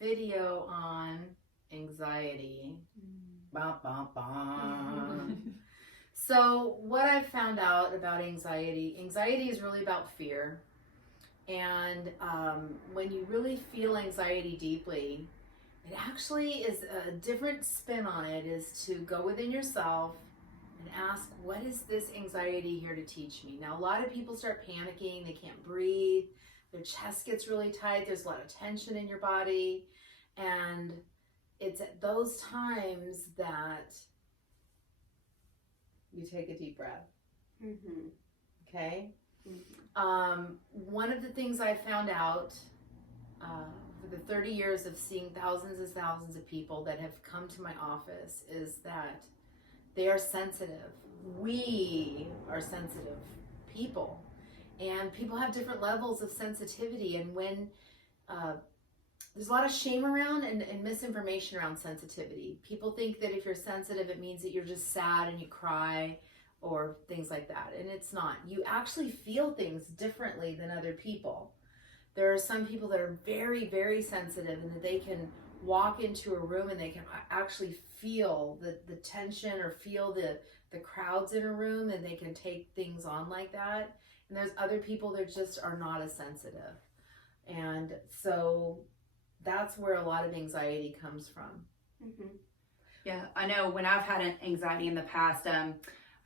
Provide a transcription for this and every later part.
video on anxiety. Bah, bah, bah. So what I've found out about anxiety is really about fear. And when you really feel anxiety deeply, it actually is a different spin on it, is to go within yourself and ask, what is this anxiety here to teach me? Now, a lot of people start panicking, they can't breathe, their chest gets really tight, there's a lot of tension in your body. And it's at those times that you take a deep breath. Mm-hmm. Okay? Mm-hmm. One of the things I found out for the 30 years of seeing thousands and thousands of people that have come to my office is that they are sensitive. We are sensitive people. And people have different levels of sensitivity. And when there's a lot of shame around and misinformation around sensitivity. People think that if you're sensitive, it means that you're just sad and you cry or things like that. And it's not. You actually feel things differently than other people. There are some people that are very, very sensitive, and that they can walk into a room and they can actually feel the tension or feel the crowds in a room, and they can take things on like that. And there's other people that just are not as sensitive. And so that's where a lot of anxiety comes from. Mm-hmm. Yeah, I know when I've had an anxiety in the past, I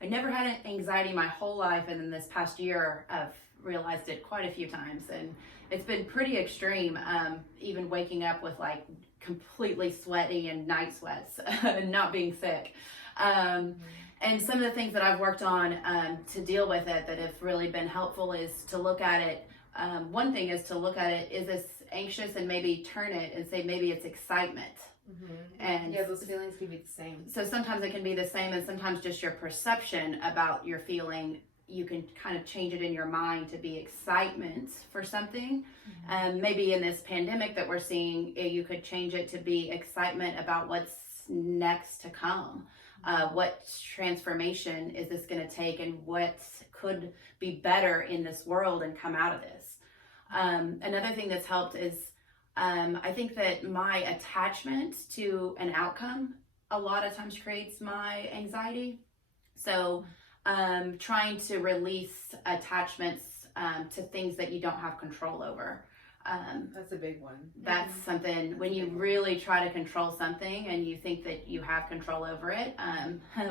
never had an anxiety my whole life, and then this past year I've realized it quite a few times, and it's been pretty extreme. Even waking up with like completely sweaty and night sweats and not being sick. And some of the things that I've worked on to deal with it that have really been helpful is to look at it. One thing is to look at it, is this anxious, and maybe turn it and say maybe it's excitement. Mm-hmm. And yeah, those feelings can be the same. So sometimes it can be the same, and sometimes just your perception about your feeling, you can kind of change it in your mind to be excitement for something. Mm-hmm. Maybe in this pandemic that we're seeing, you could change it to be excitement about what's next to come. What transformation is this going to take, and what could be better in this world and come out of this? Another thing that's helped is I think that my attachment to an outcome a lot of times creates my anxiety. So trying to release attachments to things that you don't have control over. That's a big one. That's something, when you really try to control something and you think that you have control over it.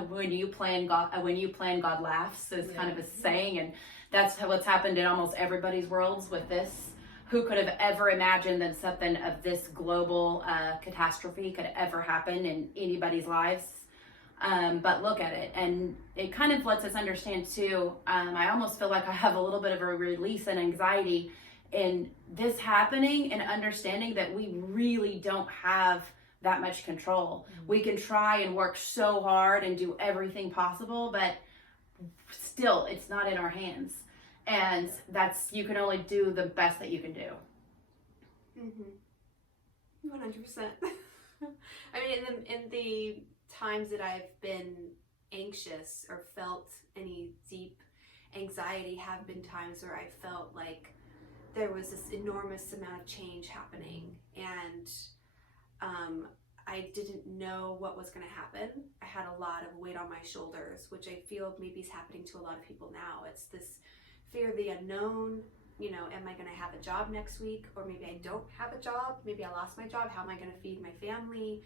When you plan, God laughs is kind of a saying, and that's what's happened in almost everybody's worlds with this. Who could have ever imagined that something of this global catastrophe could ever happen in anybody's lives? But look at it, and it kind of lets us understand too. I almost feel like I have a little bit of a release in anxiety in this happening, and understanding that we really don't have that much control. Mm-hmm. We can try and work so hard and do everything possible, but still it's not in our hands. And you can only do the best that you can do. 100%. I mean, in the times that I've been anxious or felt any deep anxiety, have been times where I felt like there was this enormous amount of change happening, and I didn't know what was going to happen. I had a lot of weight on my shoulders, which I feel maybe is happening to a lot of people now. It's this fear of the unknown. You know, am I going to have a job next week? Or maybe I don't have a job. Maybe I lost my job. How am I going to feed my family?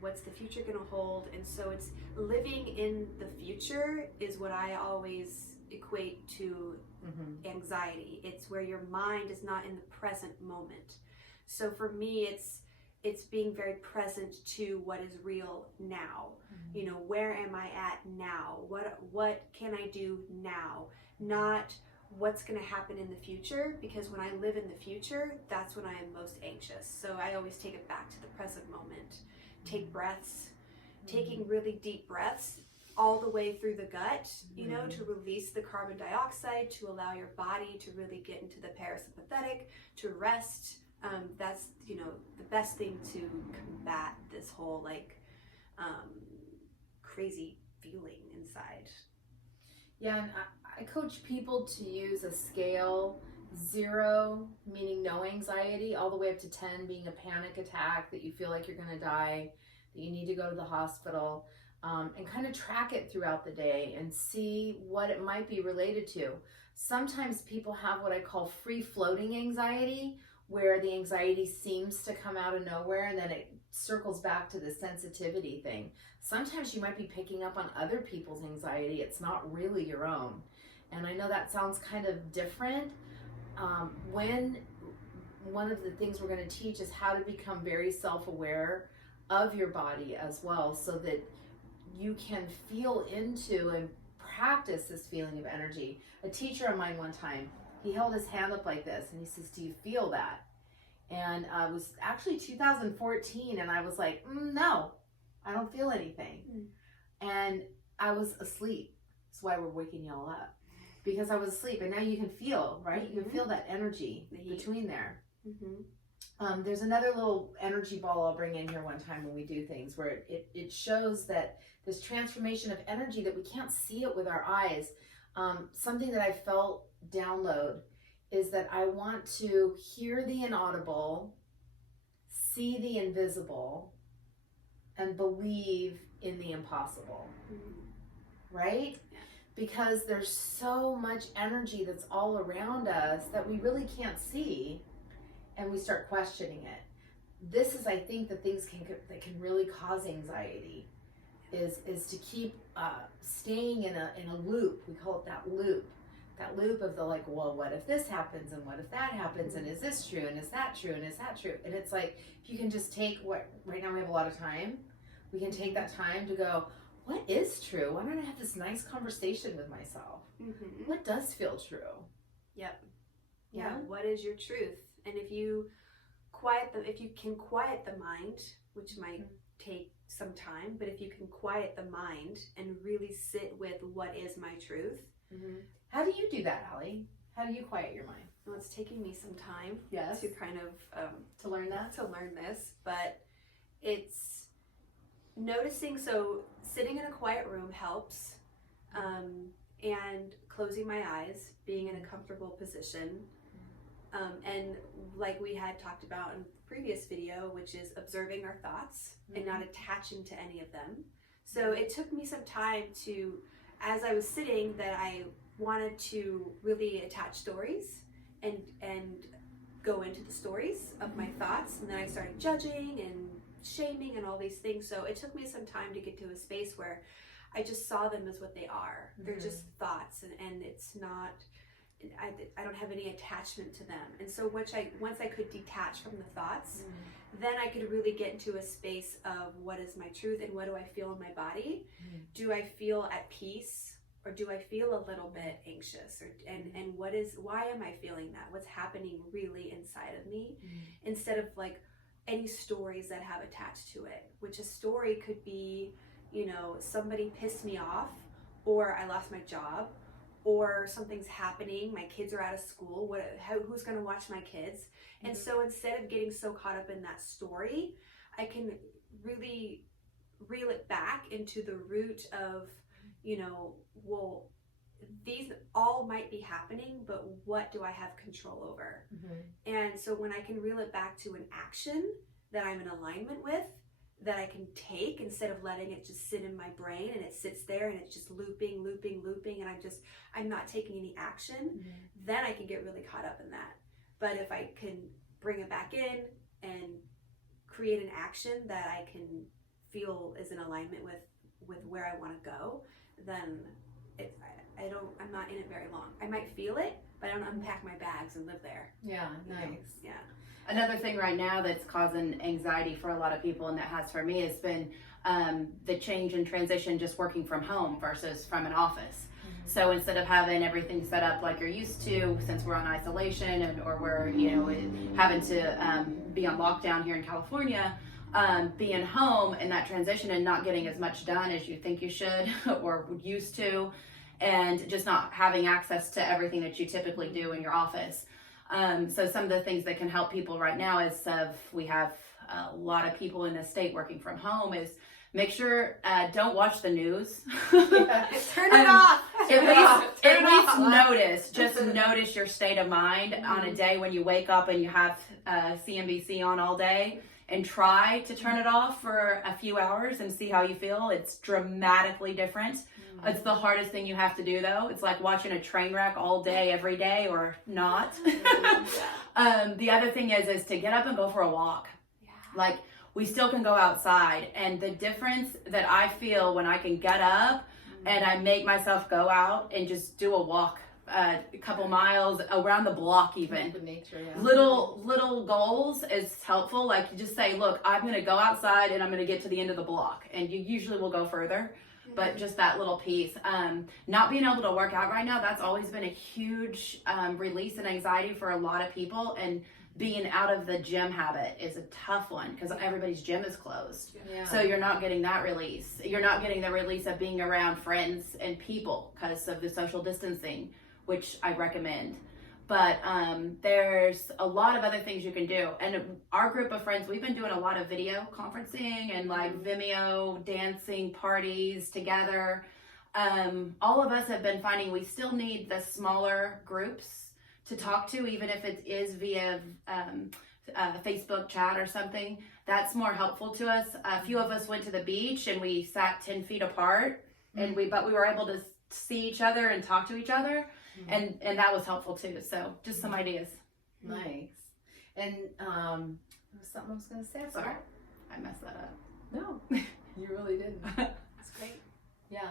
What's the future going to hold? And so it's living in the future is what I always equate to anxiety. It's where your mind is not in the present moment. So for me, it's being very present to what is real now. You know, where am I at now? What can I do now? Not what's going to happen in the future, because when I live in the future, that's when I am most anxious. So I always take it back to the present moment. Take breaths, taking really deep breaths all the way through the gut, you know, to release the carbon dioxide, to allow your body to really get into the parasympathetic, to rest. That's, you know, the best thing to combat this whole crazy feeling inside. Yeah, and I coach people to use a scale 0 meaning no anxiety, all the way up to 10 being a panic attack, that you feel like you're going to die, that you need to go to the hospital, and kind of track it throughout the day and see what it might be related to. Sometimes people have what I call free floating anxiety, where the anxiety seems to come out of nowhere and then it circles back to the sensitivity thing. Sometimes you might be picking up on other people's anxiety. It's not really your own. And I know that sounds kind of different. When one of the things we're going to teach is how to become very self-aware of your body as well, so that you can feel into and practice this feeling of energy. A teacher of mine one time, he held his hand up like this and he says, "Do you feel that?" And it was actually 2014, and I was like, no, I don't feel anything. And I was asleep. That's why we're waking y'all up, because I was asleep. And now you can feel, right? You can feel that energy between there. There's another little energy ball I'll bring in here one time when we do things, where it shows that this transformation of energy, that we can't see it with our eyes. Something that I felt download is that I want to hear the inaudible, see the invisible, and believe in the impossible. Right? Yeah. Because there's so much energy that's all around us that we really can't see, and we start questioning it. This is, I think, the things that can really cause anxiety, is to keep staying in a loop. We call it that loop of the like, well, what if this happens, and what if that happens, and is this true, and is that true, and is that true? And it's like, if you can just take what, right now we have a lot of time, we can take that time to go, what is true? Why don't I have this nice conversation with myself? What does feel true? Yep. Yeah. What is your truth? And if you can quiet the mind, which might take some time, but if you can quiet the mind and really sit with what is my truth. How do you do that, Allie? How do you quiet your mind? Well, it's taking me some time to kind of to learn that, to learn this, but it's noticing. So sitting in a quiet room helps, and closing my eyes, being in a comfortable position, and like we had talked about in the previous video, which is observing our thoughts and not attaching to any of them. So it took me some time to, as I was sitting, that I wanted to really attach stories and go into the stories of my thoughts, and then I started judging and shaming and all these things. So it took me some time to get to a space where I just saw them as what they are. They're just thoughts, and it's not, I don't have any attachment to them. And so once I could detach from the thoughts, then I could really get into a space of what is my truth and what do I feel in my body? Do I feel at peace, or do I feel a little bit anxious? And why am I feeling that? What's happening really inside of me? Instead of like any stories that have attached to it, which a story could be, somebody pissed me off, or I lost my job, or something's happening, my kids are out of school, who's going to watch my kids? And so instead of getting so caught up in that story, I can really reel it back into the root of, well, these all might be happening, but what do I have control over? And so when I can reel it back to an action that I'm in alignment with, that I can take, instead of letting it just sit in my brain and it sits there and it's just looping, and I'm not taking any action, then I can get really caught up in that. But if I can bring it back in and create an action that I can feel is in alignment with where I want to go, then I'm not in it very long. I might feel it, but I don't unpack my bags and live there. Yeah, nice. Yeah. Another thing right now that's causing anxiety for a lot of people, and that has for me, has been the change and transition, just working from home versus from an office. So instead of having everything set up like you're used to, since we're on isolation or we're having to be on lockdown here in California, being home and that transition and not getting as much done as you think you should or used to, and just not having access to everything that you typically do in your office. So some of the things that can help people right now is we have a lot of people in the state working from home, is Make sure don't watch the news. Turn it off. At least notice your state of mind on a day when you wake up and you have CNBC on all day, and try to turn it off for a few hours and see how you feel. It's dramatically different. It's the hardest thing you have to do, though. It's like watching a train wreck all day, every day, or not. The other thing is to get up and go for a walk. Like, we still can go outside, and the difference that I feel when I can get up and I make myself go out and just do a walk, a couple miles around the block, even nature, little goals is helpful. Like, you just say, look, I'm going to go outside and I'm going to get to the end of the block, and you usually will go further. But just that little piece, not being able to work out right now, that's always been a huge release in anxiety for a lot of people. And being out of the gym habit is a tough one because everybody's gym is closed. So you're not getting that release. You're not getting the release of being around friends and people because of the social distancing, which I recommend. But there's a lot of other things you can do. And our group of friends, we've been doing a lot of video conferencing and like Vimeo dancing parties together. All of us have been finding we still need the smaller groups to talk to, even if it is via Facebook chat or something. That's more helpful to us. A few of us went to the beach and we sat 10 feet apart, and we were able to see each other and talk to each other. And that was helpful too. So just some ideas. Nice. And there was something I was going to say. Sorry, I messed that up. No, you really didn't. That's great. Yeah.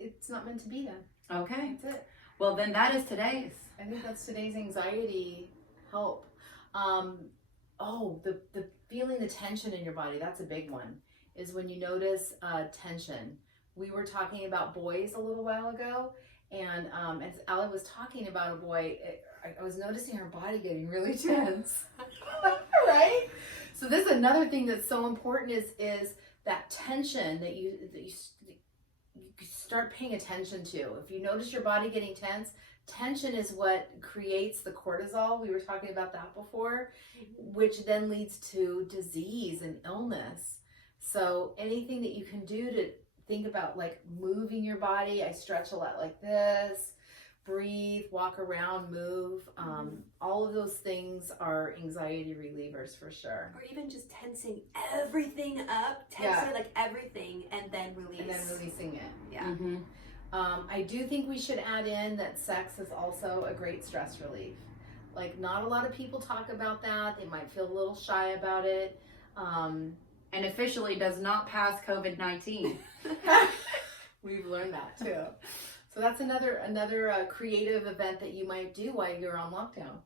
It's not meant to be then. Okay. That's it. Well, then that is today's. I think that's today's anxiety help. The feeling the tension in your body, that's a big one, is when you notice tension. We were talking about boys a little while ago, and as Allie was talking about a boy, I was noticing her body getting really tense. Right? So this is another thing that's so important is that tension that you start paying attention to. If you notice your body getting tense, tension is what creates the cortisol. We were talking about that before, which then leads to disease and illness. So anything that you can do to think about, like moving your body. I stretch a lot like this, breathe, walk around, move. All of those things are anxiety relievers for sure. Or even just tensing everything up, like everything, and then release. And then releasing it. Yeah. Mm-hmm. I do think we should add in that sex is also a great stress relief. Like, not a lot of people talk about that. They might feel a little shy about it. And officially does not pass COVID-19. We've learned that too. So that's another creative event that you might do while you're on lockdown,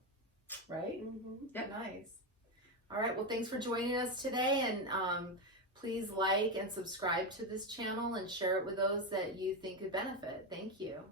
right? Yep. Nice. All right. Well, thanks for joining us today, and please like and subscribe to this channel and share it with those that you think could benefit. Thank you.